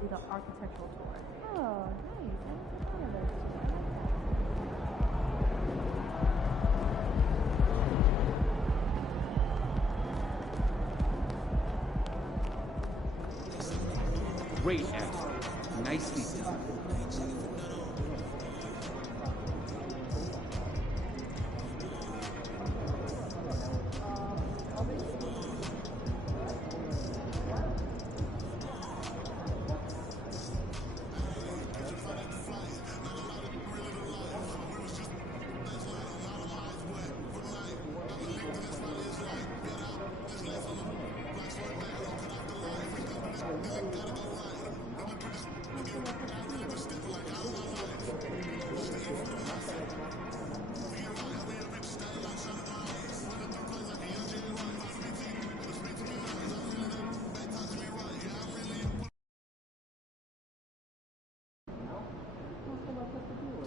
do the architectural tour. Oh, nice. I never thought of it. I like that. Great acting. Nicely done.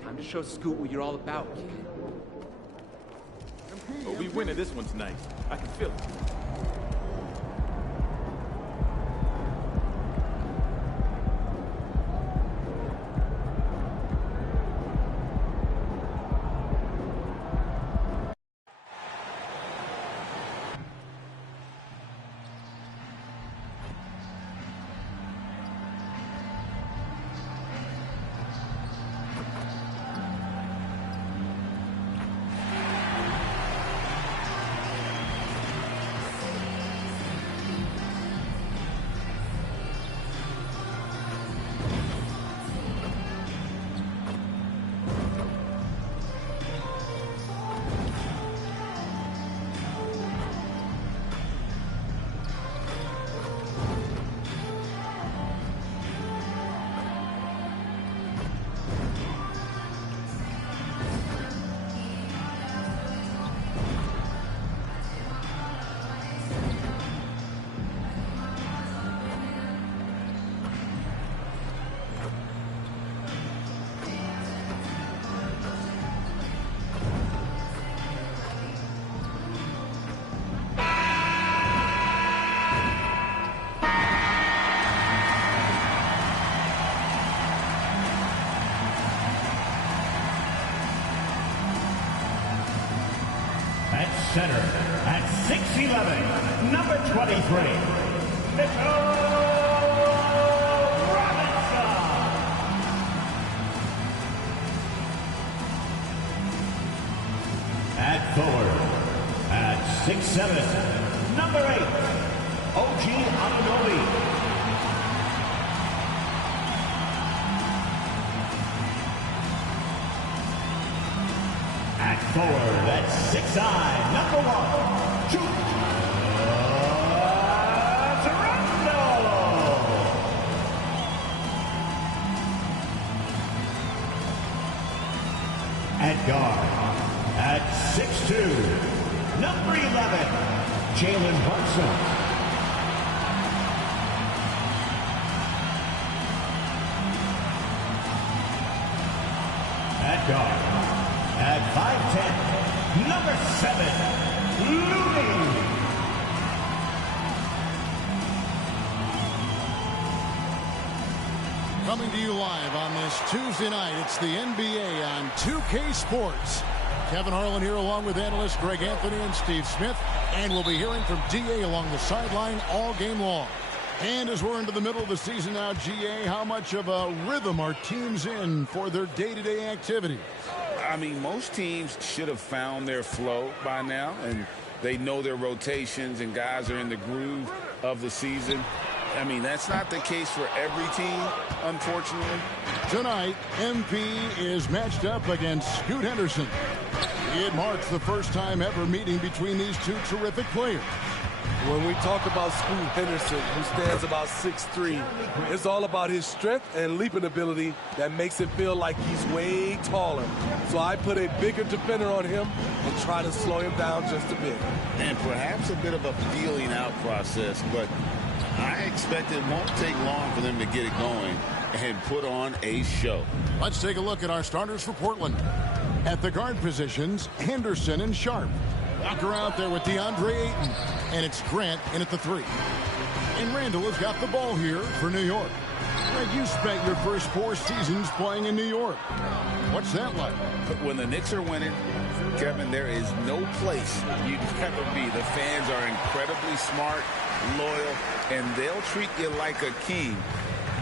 Time to show Scoot what you're all about, kid. Oh, we winning this one tonight. I can feel it. Center at 6'11", number 23, Mitchell Robinson. At forward at 6'7", number 8, OG Anunoby. At forward, that's 6'9", number 1, Toronto. At guard, at 6'2", number 11, Jalen Brunson. At guard, at 5'10", number 7, Looney. Coming to you live on this Tuesday night, it's the NBA on 2K Sports. Kevin Harlan here along with analysts Greg Anthony and Steve Smith. And we'll be hearing from DA along the sideline all game long. And as we're into the middle of the season now, GA, how much of a rhythm are teams in for their day-to-day activity? I mean, most teams should have found their flow by now, and they know their rotations, and guys are in the groove of the season. I mean, that's not the case for every team, unfortunately. Tonight, MP is matched up against Scoot Henderson. It marks the first time ever meeting between these two terrific players. When we talk about Scoot Henderson, who stands about 6'3", it's all about his strength and leaping ability that makes it feel like he's way taller. So I put a bigger defender on him and try to slow him down just a bit. And perhaps a bit of a feeling out process, but I expect it won't take long for them to get it going and put on a show. Let's take a look at our starters for Portland. At the guard positions, Henderson and Sharp. Walker out there with DeAndre Ayton. And it's Grant in at the 3. And Randall has got the ball here for New York. Greg, you spent your first 4 seasons playing in New York. What's that like? When the Knicks are winning, Kevin, there is no place you'd ever be. The fans are incredibly smart, loyal, and they'll treat you like a king.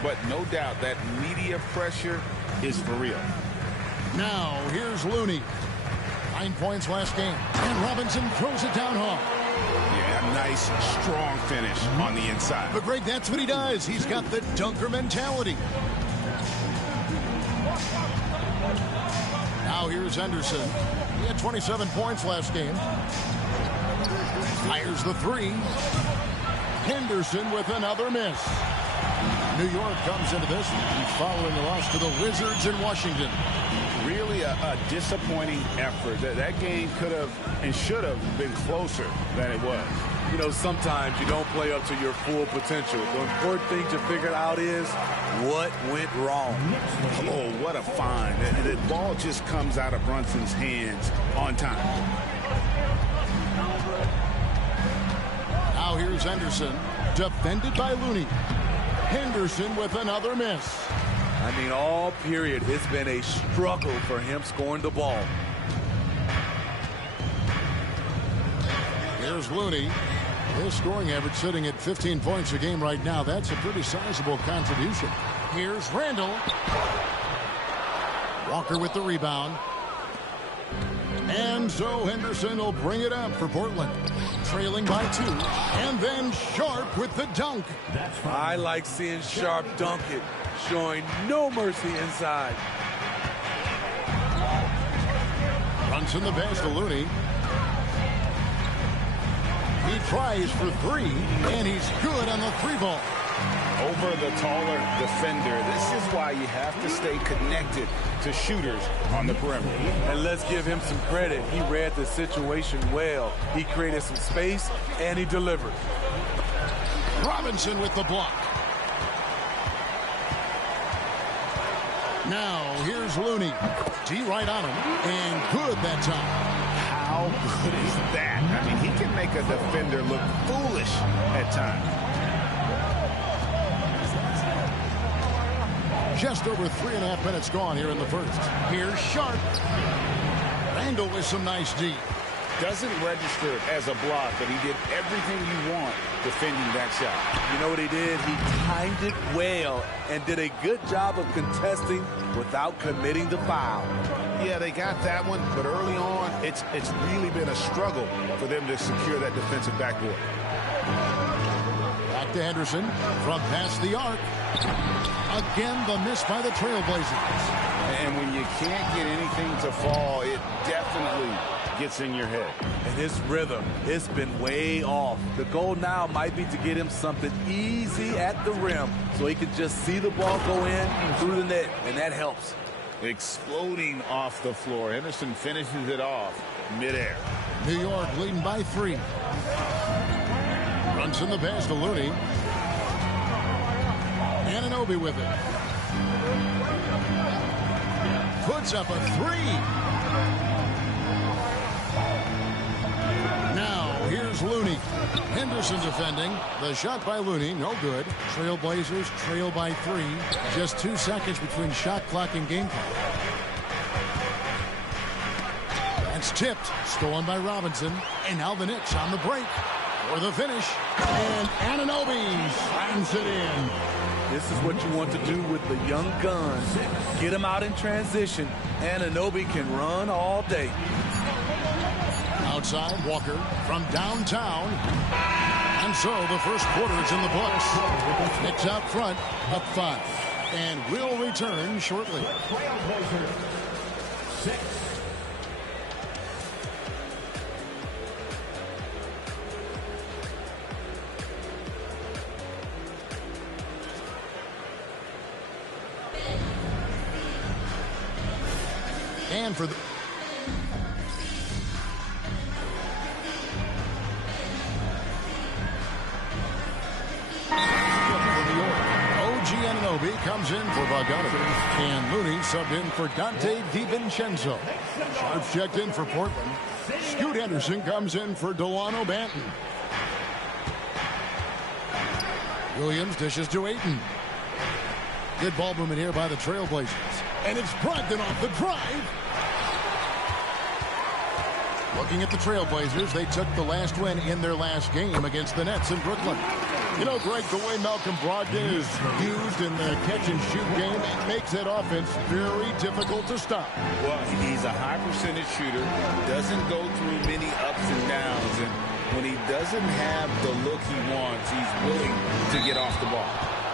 But no doubt that media pressure is for real. Now, here's Looney. 9 points last game. And Robinson throws it down hard. Yeah, a nice, strong finish on the inside. But, Greg, that's what he does. He's got the dunker mentality. Now here's Henderson. He had 27 points last game. Fires the 3. Henderson with another miss. New York comes into this following a loss to the Wizards in Washington. Really a disappointing effort. That game could have and should have been closer than it was. You know, sometimes you don't play up to your full potential. The important thing to figure out is what went wrong. Oh, what a find. The ball just comes out of Brunson's hands on time. Now here's Henderson, defended by Looney. Henderson with another miss. I mean, all period, it's been a struggle for him scoring the ball. Here's Looney. His scoring average sitting at 15 points a game right now. That's a pretty sizable contribution. Here's Randall. Walker with the rebound. And so Henderson will bring it up for Portland. Trailing by 2. And then Sharp with the dunk. I like seeing Sharp dunk it, showing no mercy inside. Brunson the pass to Looney. He tries for 3, and he's good on the 3-ball. Over the taller defender. This is why you have to stay connected to shooters on the perimeter. And let's give him some credit. He read the situation well. He created some space, and he delivered. Robinson with the block. Now, here's Looney. D right on him, and good that time. How good is that? I mean, he can make a defender look foolish at times. Just over 3.5 minutes gone here in the first. Here's Sharp. Randall with some nice D. Doesn't register as a block, but he did everything you want defending that shot. You know what he did? He timed it well and did a good job of contesting without committing the foul. Yeah, they got that one, but early on, it's really been a struggle for them to secure that defensive backboard. Back to Henderson from past the arc. Again, the miss by the Trailblazers. And when you can't get anything to fall, it definitely gets in your head. And his rhythm, it's been way off. The goal now might be to get him something easy at the rim so he can just see the ball go in through the net, and that helps. Exploding off the floor. Henderson finishes it off midair. New York leading by 3. Runs in the pass to Looney. Anunoby with it. Puts up a 3. Now, here's Looney. Henderson defending. The shot by Looney, no good. Trailblazers trail by 3. Just 2 seconds between shot clock and game clock. That's tipped. Stolen by Robinson. And now the Knicks on the break for the finish. And Anunoby slams it in. This is what you want to do with the young guns. Get them out in transition. Anunoby can run all day. Outside, Walker from downtown. And so the first quarter is in the books. Knicks out front, up 5. And will return shortly. And for the OG Anunoby comes in for Bogdanovich. And Looney subbed in for Dante DiVincenzo. Sharps checked in for Portland. Scoot Henderson comes in for Delano Banton. Williams dishes to Ayton. Good ball movement here by the Trailblazers. And it's Brogdon off the drive. Looking at the Trailblazers, they took the last win in their last game against the Nets in Brooklyn. You know, Greg, the way Malcolm Brogdon is used in the catch-and-shoot game, it makes that offense very difficult to stop. Well, he's a high percentage shooter, doesn't go through many ups and downs, and when he doesn't have the look he wants, he's willing to get off the ball.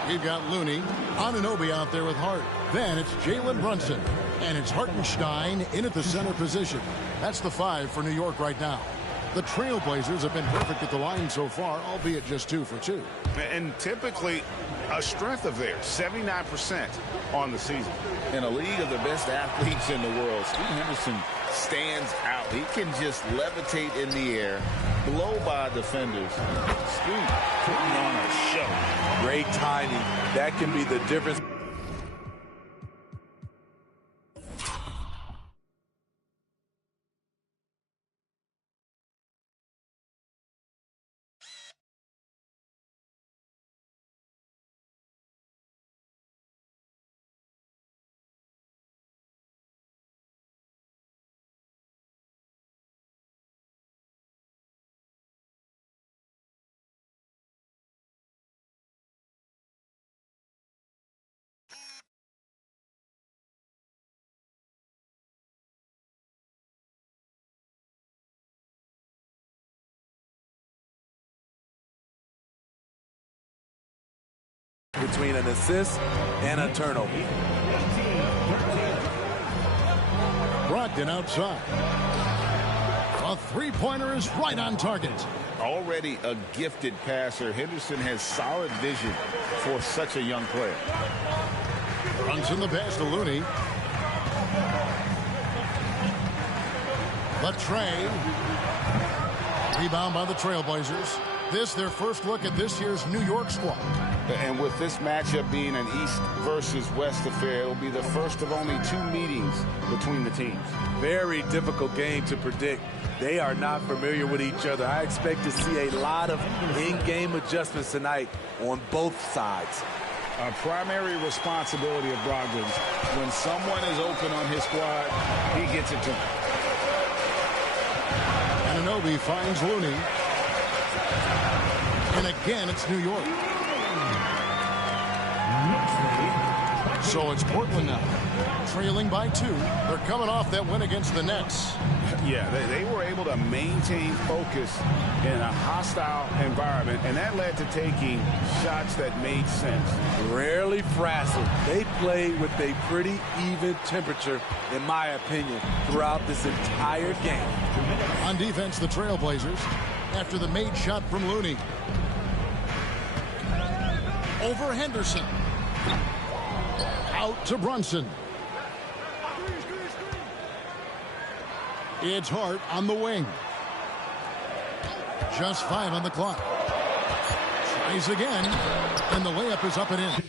We've got Looney, Anunoby out there with Hart. Then it's Jalen Brunson. And it's Hartenstein in at the center position. That's the 5 for New York right now. The Trailblazers have been perfect at the line so far, albeit just 2 for 2. And typically a strength of theirs, 79% on the season. In a league of the best athletes in the world, Scoot Henderson stands out. He can just levitate in the air, blow by defenders. Scoot putting on a show. Great timing. That can be the difference. Between an assist and a turnover. Brogdon outside. A three-pointer is right on target. Already a gifted passer, Henderson has solid vision for such a young player. Runs in the pass to Looney. The tray. Rebound by the Trailblazers. This their first look at this year's New York squad. And with this matchup being an East versus West affair, it will be the first of only 2 meetings between the teams. Very difficult game to predict. They are not familiar with each other. I expect to see a lot of in-game adjustments tonight on both sides. A primary responsibility of Brogdon's. When someone is open on his squad, he gets it to him. Anunoby finds Looney. And again, it's New York. So it's Portland now, trailing by 2. They're coming off that win against the Nets. Yeah, they were able to maintain focus in a hostile environment, and that led to taking shots that made sense. Rarely frazzled. They played with a pretty even temperature, in my opinion, throughout this entire game. On defense, the Trailblazers, after the made shot from Looney. Over Henderson. Out to Brunson. It's Hart on the wing. Just 5 on the clock. Tries again, and the layup is up and in.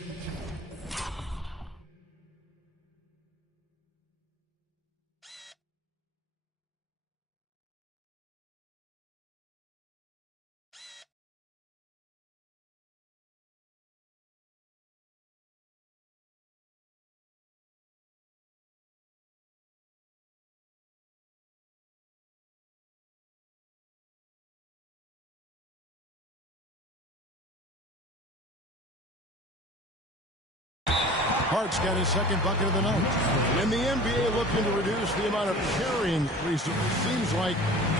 Hart's got his second bucket of the night. And the NBA looking to reduce the amount of carrying recently. Seems like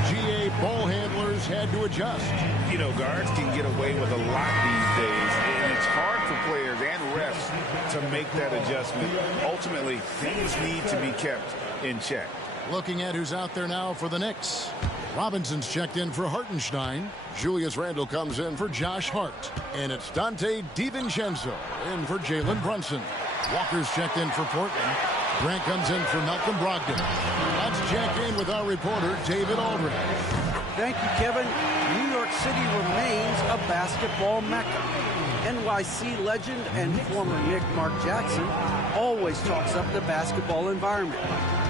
GA ball handlers had to adjust. You know, guards can get away with a lot these days, and it's hard for players and refs to make that adjustment. Ultimately, things need to be kept in check. Looking at who's out there now for the Knicks. Robinson's checked in for Hartenstein. Julius Randle comes in for Josh Hart. And it's Dante DiVincenzo in for Jalen Brunson. Walker's checked in for Portland. Grant comes in for Malcolm Brogdon. Let's check in with our reporter, David Aldridge. Thank you, Kevin. New York City remains a basketball mecca. NYC legend and former Knick Mark Jackson always talks up the basketball environment.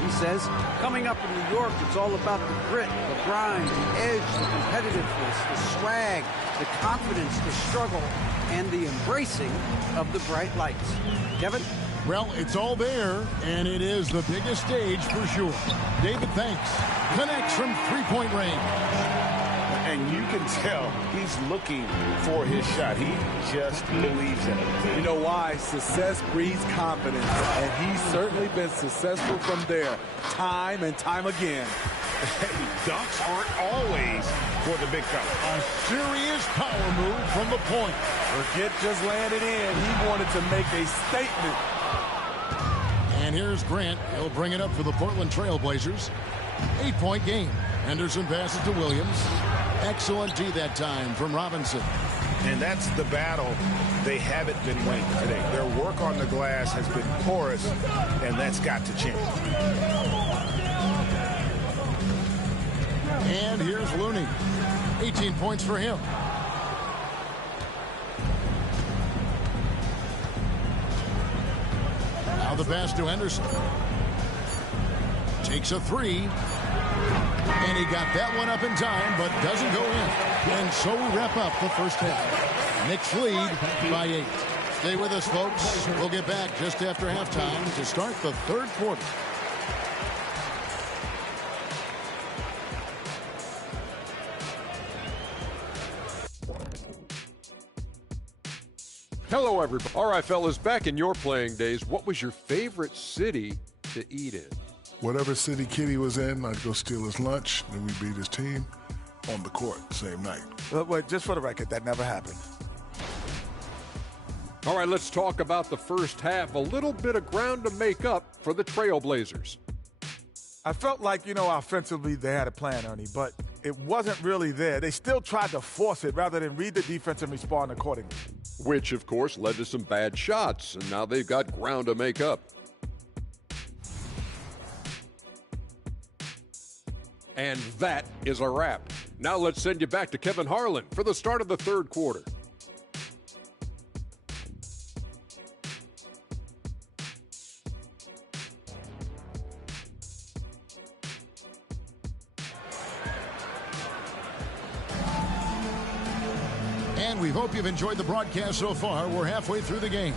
He says, coming up in New York, it's all about the grit, the grind, the edge, the competitiveness, the swag, the confidence, the struggle, and the embracing of the bright lights. Kevin? Well, it's all there, and it is the biggest stage for sure. David Thanks connects from three-point range. And you can tell he's looking for his shot. He just believes in it. You know why? Success breeds confidence, and he's certainly been successful from there, time and time again. Dunks aren't always for the big fella. A serious power move from the point. Forget just landed in. He wanted to make a statement. And here's Grant. He'll bring it up for the Portland Trail Blazers. 8-point game. Henderson passes to Williams. Excellent D that time from Robinson. And that's the battle they haven't been winning today. Their work on the glass has been porous, and that's got to change. And here's Looney. 18 points for him. Now the pass to Henderson. Takes a three. And he got that one up in time, but doesn't go in. And so we wrap up the first half. Knicks lead by 8. Stay with us, folks. We'll get back just after halftime to start the third quarter. Hello, everybody. All right, fellas, back in your playing days, what was your favorite city to eat in? Whatever city Kitty was in, I'd go steal his lunch, and we'd beat his team on the court same night. Wait, just for the record, that never happened. All right, let's talk about the first half. A little bit of ground to make up for the Trailblazers. I felt like, offensively they had a plan, Ernie, but it wasn't really there. They still tried to force it rather than read the defense and respond accordingly. Which, of course, led to some bad shots, and now they've got ground to make up. And that is a wrap. Now let's send you back to Kevin Harlan for the start of the third quarter. And we hope you've enjoyed the broadcast so far. We're halfway through the game.